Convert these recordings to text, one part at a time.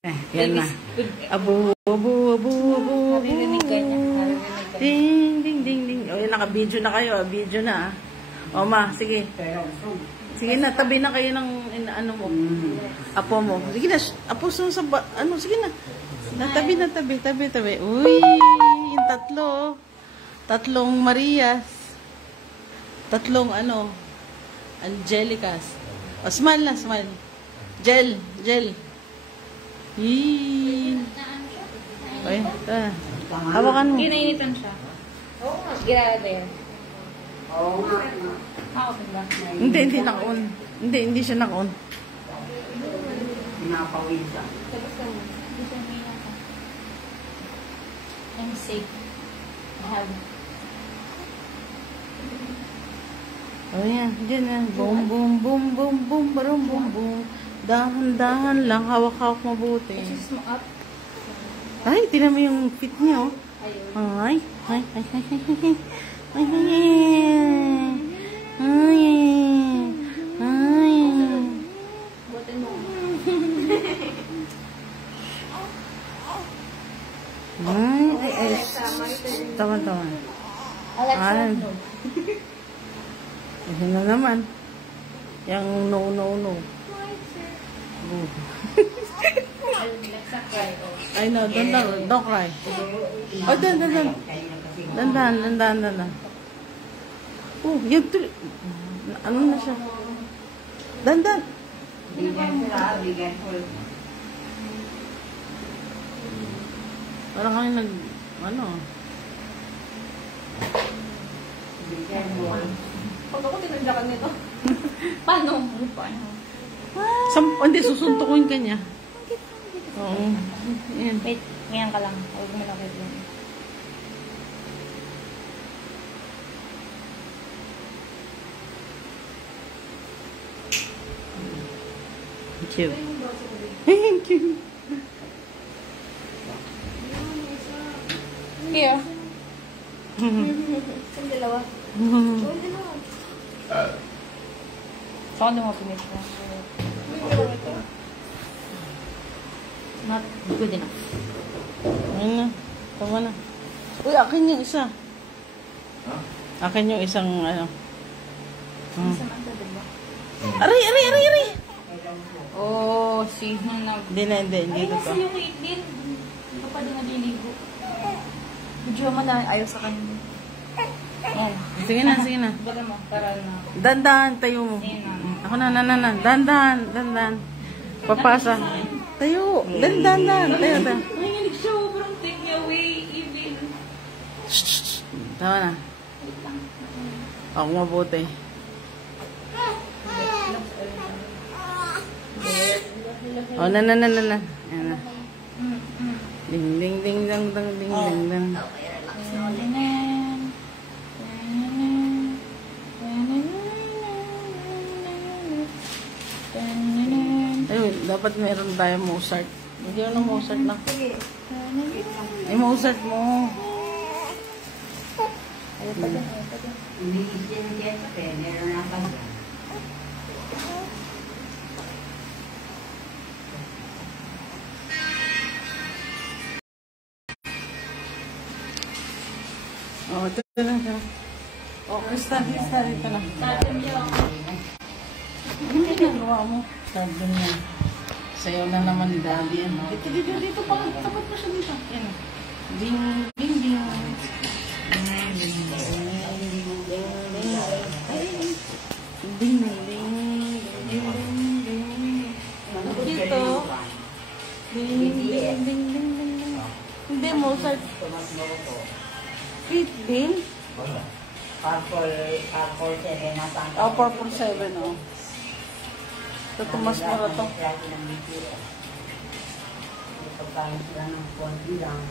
Yan na. Abu, abu, abu, abu, abu. Ding, ding, ding, ding. O, yan, naka-video na kayo. Video na, O, ma, sige. Sige na, tabi na kayo ng, ano mo, apo mo. Sige na, apo sa, ano, sige na. Tabi. Uy, yung tatlo. Tatlong Marias. Tatlong, ano, Angelicas. O, smile na, smile. Gel. Yee. Ay, hawakan mo. Ginainitan siya. Oo nga. Ginala yan. Oo nga. Naka-open ba? Hindi naka-on. Hindi siya naka-on. Pinapawid siya. I'm sick. I have... Oh, yan. Diyan na. Boom, boom, boom, boom, boom, boom, boom, boom. Dahan-dahan lang. Hawak-hawak mabuti. Ay, tinan mo yung fit niya, oh. Ay. Butin mo. Ay. Tama. Ay. Ayun na naman. Yung no. I know, don't cry. Oh, dandan. Oh, yung ano na siya? Dandan. Bigyan ko. Parang kami ano? Bigyan mo. Pag ako tinandakan nito. Paano? Hindi, susuntukin ka niya. Oo. Yan. Wait, ngayon ka lang. Huwag mo lang kayo. Thank you. Here. Saan dalawa? Saan mo pinit mo? Not good enough. Ayun na. Tama na. Uy, akin yung isa. Akin yung isang, ano. Aray! Oh, si Hanag. Hindi. Ay, nasa yung Caitlyn. Hindi ka pa din naliligo. Medyo naman na ayaw sa kanya. Yan. Sige na. Baga mo, para na. Dandan, tayo mo. Ako na. Dandan. Papasa. Tayo. Dandan. Tayo. Nanginig siya, parang take me away, even. Shh. Tama na. Ako mabuti. Oh, na. Ayan na. Ding. Okay, relax na ulit. Ayun, dapat meron tayo Mozart. Hindi ng Mozart na. Ay, Mozart mo. Hindi siya meron na pa dyan. Oh, ito na. Oh, Krista, ito na. Hindi nagawa mo. Sabi niya. Sayaw na naman ni Daddy. Dito pa. Tapat mo siya dito. Yan. Ding. Ding. Dito. Ding. Hindi, Mozart. 15? Purple 7 na pang. Oh, purple 7, oh. Ito, tumas mo na ito. Pagkain sila ng konti lang.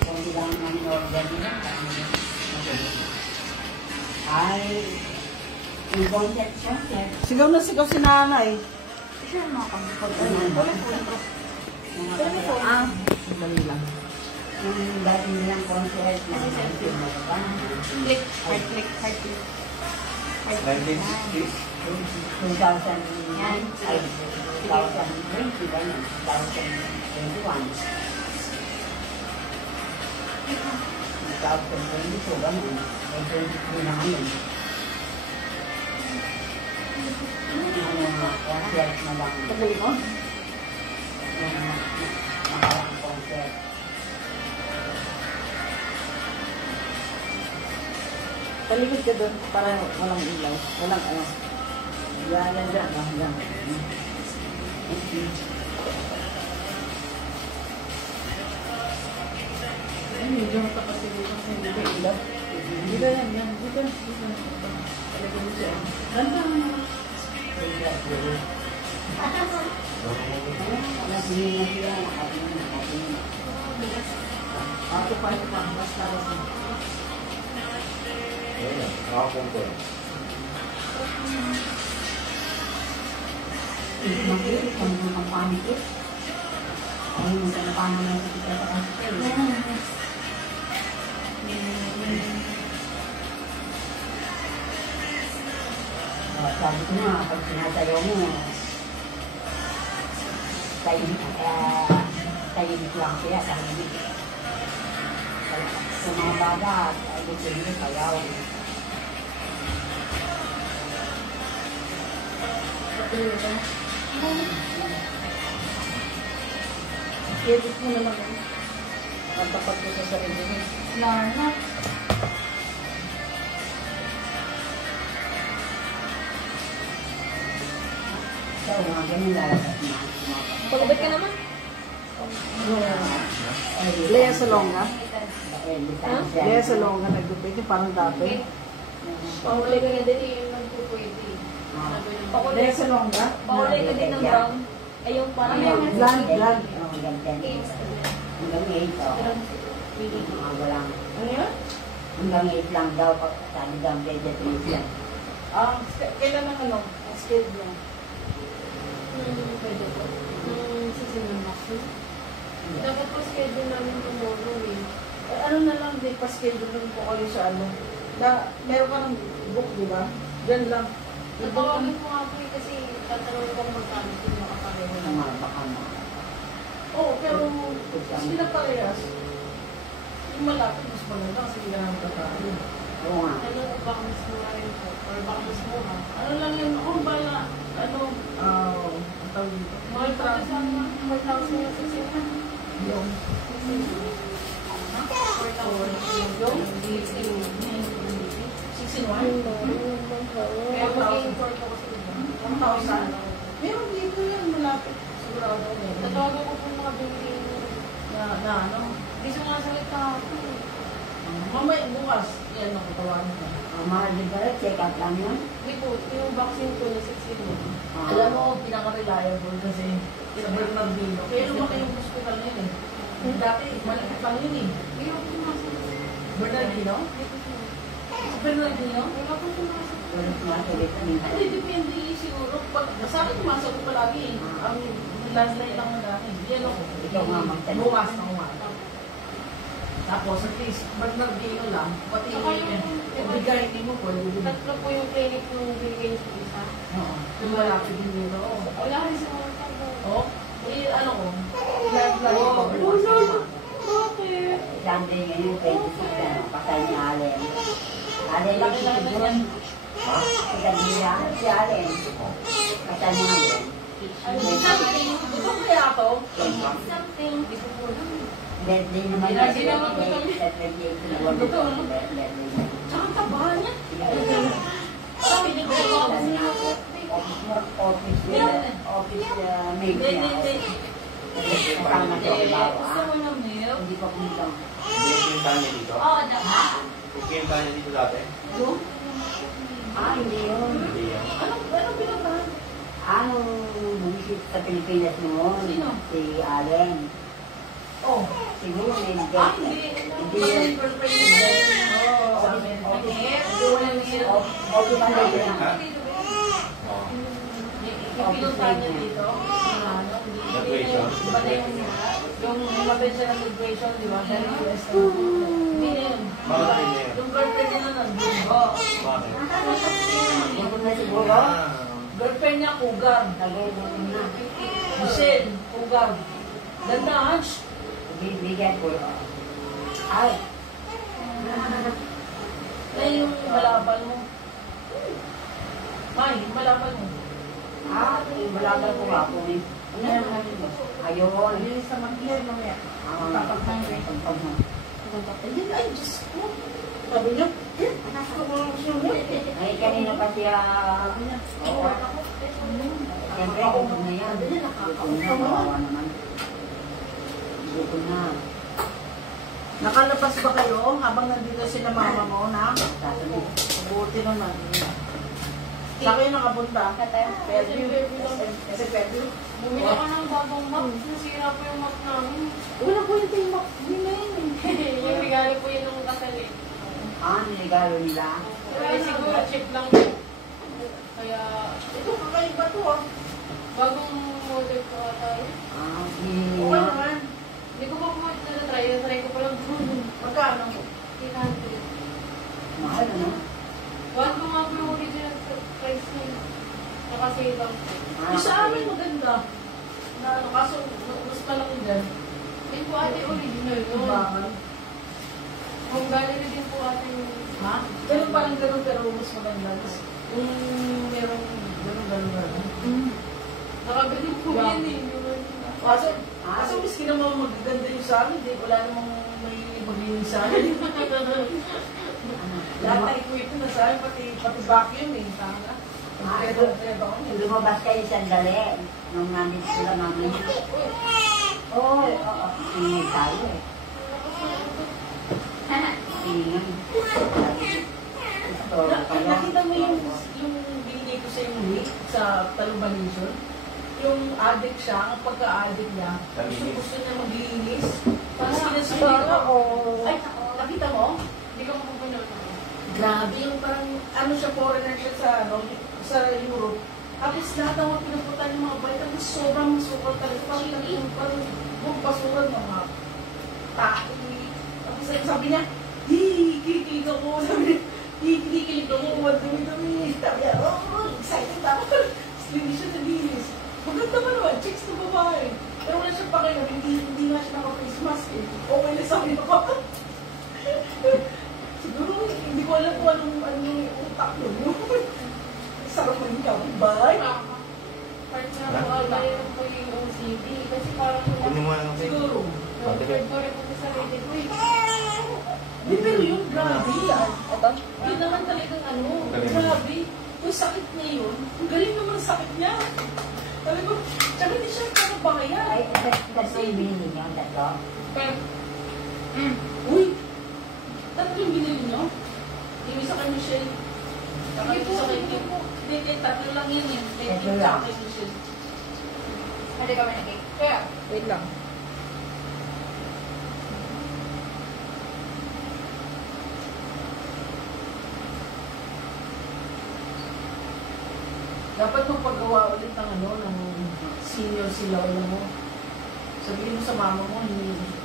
Konti lang ng organ nila. Ay, yung concept siya. Sigaw na sigaw si nanay. Siya makakapag. Dali lang. Yung dati nilang concert na Click. Heart click. 2009. 2020 ba yun? 2021. 2022 ba yun? May 23 na ngayon. Concert na lang. Tuloy mo? Makarang concert. Talikod ka doon para walang ilaw. Walang ano. Yan. Ay, medyo matapos dito kasi hindi ka ilaw. Dito yan. Dito. Talikod mo siya. Ganda mo. Ito pa. Basta. Hindi makilit kung ang panik eh. Ay, hindi ka na paano na kita sa kanto eh. Sabi ko nga, pag sinasayaw mo, tahimik lang siya, tahimik. Sa mga baba, gusto nila sayaw. Edit mo naman ako. Nagtapat ko sa sarili mo. Lana. So, mga ganyan lalabas na. Pagubad ka naman. Lea Salonga. Ha? Lea Salonga nagdupit yung parang dati. Pahuli ka nga din yung nagpupwede. Lea Salonga. Pahuli ka din ng brown. Ay yung parang Bland. Hanggang 8, mga walang. Ano yun? Hanggang 8 lang daw, sabi daw ang vegetarian. Kailan ang ano? Ang schedule mo? Pwede po. Susunod ako. Dapat po schedule namin tomorrow eh. Ano na lang, di pa schedule lang po kayo sa ano. Meron ka ng book, di ba? Diyan lang. Natawagin ko nga po eh kasi tatanong ko kung magkano yung makapareho Ang naman. mga baka mga. Oo, pero hindi na parehas. Yung malapit, mas maganda kasi hindi na magkakaroon. Oo nga. Ano, baka mas mura rin po. Or baka mas mura. Ano lang yun, ako bala, ano, ang tawag dito. Mga traffic sa 4,000 yung sisihan. Yung, 4,000 yung 16 Kaya mag-import ko kasi diba? 1,000. Meron dito yan, malapit. Sigurado ko meron. Natawagan ko po mga building Na ano, Hindi sumasalit ka ako. mamaya bukas, yan ang katawanan ko. Ang mga libre, check out lang yun. Hindi po, yung vaccine ko na 16 mo. Alam mo, pinaka-reliable kasi sa Bernardino. Kaya lumaki yung hospital yun eh. Dati, malaki lang yun eh. Hindi ako sumasalit. Bernardino? Bernardino? Wala po sumasalit. Wala sumasalit nila. Hindi, depende siguro. Sa akin, pumasok ko palagi eh. Ang landline lang na akin. Yan ako. Ikaw nga magtanong. Bukas na umaga. Tapos, at least, Bernardino lang. Pati yung bigay mo po. Tatlo po yung clinic nung bigay sa isa. Oo. Yung malapit din yun. Oo. Wala rin sa mga tao. Oo. Eh, ano ko? Lagi ko. Bakit? Sunday ngayon, 26 ano, kasal ni Allen. Allen lang Laki-laki na siguro. yan. Kasal niya, si Allen. Kasal ni Allen. Something. Ito kaya to? Something. Hindi ko po alam. Birthday naman Hindi niya. na ginawa ko kami. Sa 28 na buwan. Totoo, no? Birthday niya. Tsaka tabahan niya. Parang hindi ko alam. Kasal niya. Office mate Hindi, niya. hindi. Kasama niya ang bawa. Gusto mo ng milk? Hindi pa pumunta. Hindi yung niya dito? Oo, dapat. Yung niya dito dati? Yung? Ah, hindi yun. Hindi yan. Ano pinuntahan? Anong bumisit sa Pilipinas noon? Sino? Si Allen. Oh. Siguro may Ah, hindi. Hindi yun. Girlfriend niya. Oo. Sabi niya. Hindi wala niya. Okay pa lang yun. Ha? Oo. Yung pinuntahan niya dito. Yung ano, Graduation. Iba na yung lumabas siya ng graduation, di ba? Dahil US na. Hindi na yun. Bakit yun? Yung girlfriend niya na nandun. Oo. Bakit? Siguro na siguro. Ah. Girlfriend niya, Cougar. Tagay mo na. Michelle, Cougar. Ganda, Hans. Bibigyan ko. Ay. Yan yung malabal mo. May, malabal mo. Yung malagal ko ako eh. Ano naman ito? Ayun. Yung sa mag-clear mamaya. Pagpag mo. Ay, Diyos ko. Sabi niyo, anak ko mga gusto mo. Ay, kanina pa siya. Oo. Siyempre, gusto na yan. Gusto na, kawawa naman. Gusto na. Nakalabas ba kayo habang nandito sila mama mo na? Sasabi. Mabuti naman. Saan kayo nakapunta? Fairview. Kasi Fairview. Bumili ako ng bagong map. Nasira po yung map namin. Wala po yung map. Hindi na yun. Yung regalo po yun ng kasal eh. Niligalo nila. Kaya siguro check lang po. Kaya, Ito, kakaiba to ah. bagong model po ata yun. Hihingi Oo niya. naman. Hindi ko pa po na-try. Na-try ko pa lang po. Magkano? 800. Mahal ano? One ko nga po yung original price na yun. Nakasave lang po. Yung sa amin maganda. Na ano, kaso mas malaki dyan. Yun po ate original yun. Bakal. Kung gallery din po ate yung... Ha? Ganun parang ganun pero mas maganda. Tapos, yung merong ganun. Nakabili po Yeah. yun eh. Yung original. Kaso miski naman magaganda yung sa amin, di wala namang may maglinis sa amin. Lahat na ito na sa amin, pati vacuum eh. Tanga. Pero ako niya. Lumabas kayo sandali. Nung nandito sila namin. Oo. Ingay tayo eh. Ingay. Ito, kayo. Nakita mo yung binigay ko sa yung week sa Talubanisyon? Yung addict siya, ang pagka-addict niya, gusto niya maglinis. Parang sinasulit ko. Ay, nakita mo? Hindi ko mapupunod. Grabe yung parang, ano siya, foreigner siya sa Europe. Tapos lahat ng mga pinupunta ng mga balik, tapos sobrang super talaga. Parang buong basura ng mga tae. Tapos sabi niya, kikilig ako. Sabi niya, kikilig ako, madumi-dumi. Sabi niya, excited ako. Hindi siya naglinis. Maganda ba naman, chicks na babae. Pero wala siya pakialam, hindi nga siya naka-face mask eh. Okay na sabi ako. Siguro, hindi ko alam kung anong utak yun. Sarap mo yung kapitbahay. Part na po, albayan po yung OCD. Kasi parang Kunin mo na lang kayo. Siguro. third ko rin po sa sarili ko eh. Di, pero yun, grabe. Yun naman talagang grabe. Kung sakit niya yun, ang galing naman ang sakit niya. Sabi ko, tsaka hindi siya kanabangayan. Ay, tatlo yung binili niyo, tatlo. Pero, Uy, tatlo yung binili niyo? Yung isa kay Michelle. Saka yung isa kay Kim. Hindi, tatlo lang yan eh. Tatlo lang. Kay Michelle. hindi kami nag-cake. Kaya, Wait lang. Dapat kung paggawa ulit ng ng senior sila, alam mo. Sabihin mo sa mama mo,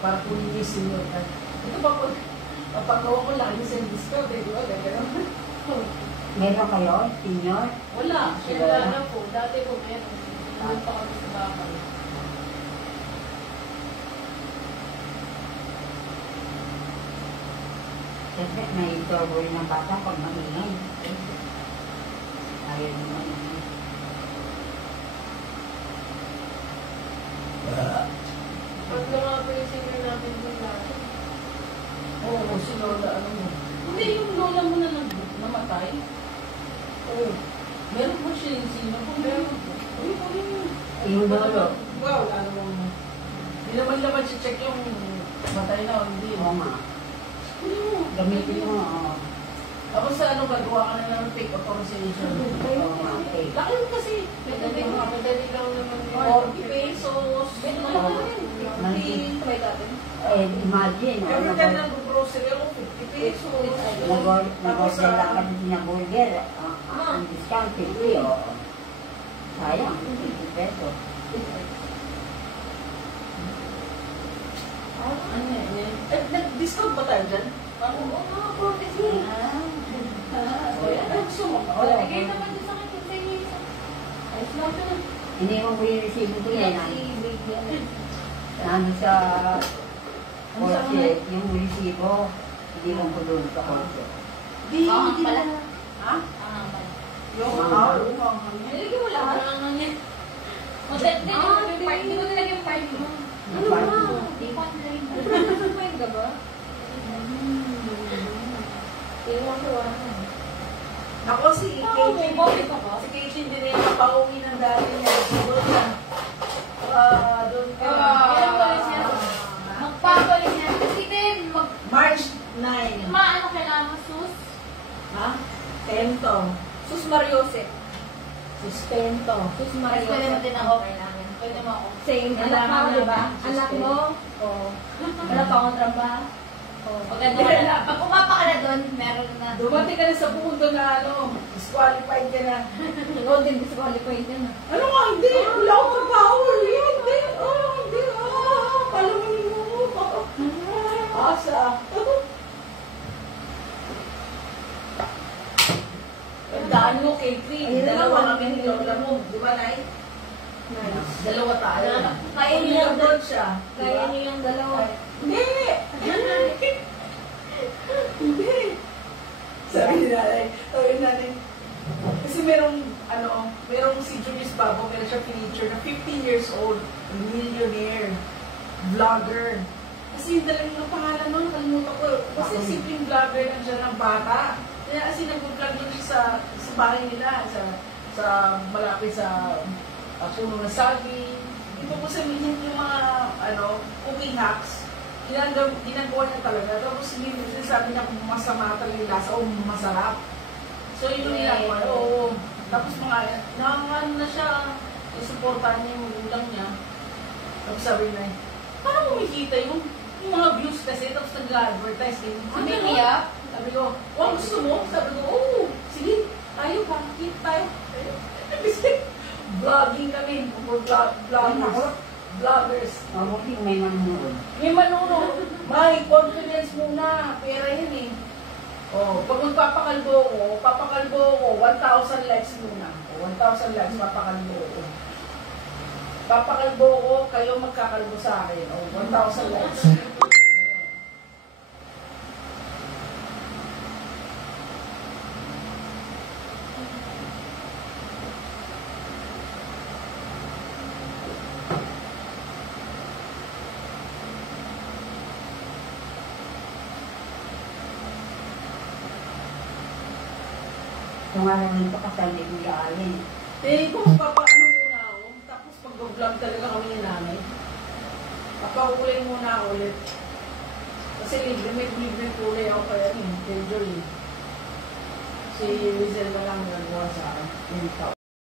para kunin niya yung senior ka. Ito pa paggawa ko lagi sa discount, di ba? Gano'n. Meron kayo, senior? Wala. wala na po. Dati po meron. Nandun pa kami sa bakal. Siyempre, may turbo rin ng bata pag maingay. Ayaw naman. Tatlo nga po yung senior natin din dati. Oo, si Lola, ano mo. Hindi, yung Lola mo na namatay. Oo. Meron po siya yung senior. Kung meron po. Uy, kunin mo. Yung lolo. Wow, ano mo. Hindi naman siya check yung matay na o hindi. Oo nga. Kunin mo. Gamitin mo. Oo. Tapos sa gagawa ka na ng fake authorization. Oo nga, okay. Laki mo kasi. Madali lang naman yun. 40 pesos. Imagine, Every time na grocery ako, 50 pesos. nag-order lang kami ng burger. Ang discount, 50, oo. Sayang, 50 pesos. Ano yan? Nag-discount ba tayo dyan? Oo nga, 40. Ay, gusto mo. Bigay naman din sa akin kung sa inyo isa. Iniwan ko yung resibo ko yan. Ano sa kotse, yung resibo, iniwan ko doon sa kotse. Ahang pala. Ha? Ahang pala. Yung Nilagyan mo lahat. Maganda din yung part. Hindi mo nilagyan yung part mo. Di pa nilagyan ka ba? Iwan ko Ako si Kachin din yung napauwi ng dati niya. Siguro na. Doon ka. Magpapalit niya. Kasi din, March 9. maano kailangan mo, sus? Ha? Tento. Sus Mariosep. Sustento. Sus Mariosep. Pwede mo din ako. Pwede mo ako. Same. Anak mo, di ba? Anak mo. Oo. Wala pa akong trabaho. Maganda ka na. Pag umapa ka na doon, meron na. Dumating ka na sa punto na disqualified ka na. Oo, din disqualified ka na. Ano nga, hindi. Wala akong trabaho. Hindi. Hindi. Palungin mo. Asa. Tandaan mo, K3. Dalawa kami ni Lola mo. Di ba, Nay? Dalawa tayo. Kaya niyo yung doon siya. Kaya niyo yung dalawa. Hindi! Hindi! Sabi ni nanay, kasi merong si Julius Babo, meron siya feature na 15 years old, millionaire, vlogger. Kasi yung dalang ng pangalan nun, kalimutan ko. Kasi simpleng vlogger lang siya ng bata. Kaya kasi nag-vlog lang siya sa bahay nila, sa malapit sa puno ng saging. Ito po sabihin yung mga cooking hacks. Ginagawa niya talaga. Tapos sabi niya kung masama talaga yung lasa o masarap. So yun yung ginagawa. Oo. Tapos nakangano na siya. Isuportahan niya yung ulang niya. Tapos sabi niya, parang kumikita yung mga views kasi. Tapos nag-advertise. Sabi niya? Sabi ko, gusto mo? Sabi ko, oo. Sige, tayo ka. Kita tayo. Vlogging kami. Vloggers. Mabuting may manunood. May manuno. May confidence muna. Pera yan eh. Oh, pag magpapakalbo ko, 1,000 likes muna. 1,000 likes, papakalbo ko. Papakalbo ko, kayo magkakalbo sa akin. 1,000 likes. Tumalaman pa kasal ni Kuya Alin. Kung papaano muna ako, tapos pag-vlog talaga kami ni nanay, papakulay muna ako ulit. Kasi libre kulay ako kaya kay Joy. Si Rizel na lang nagawa sa akin.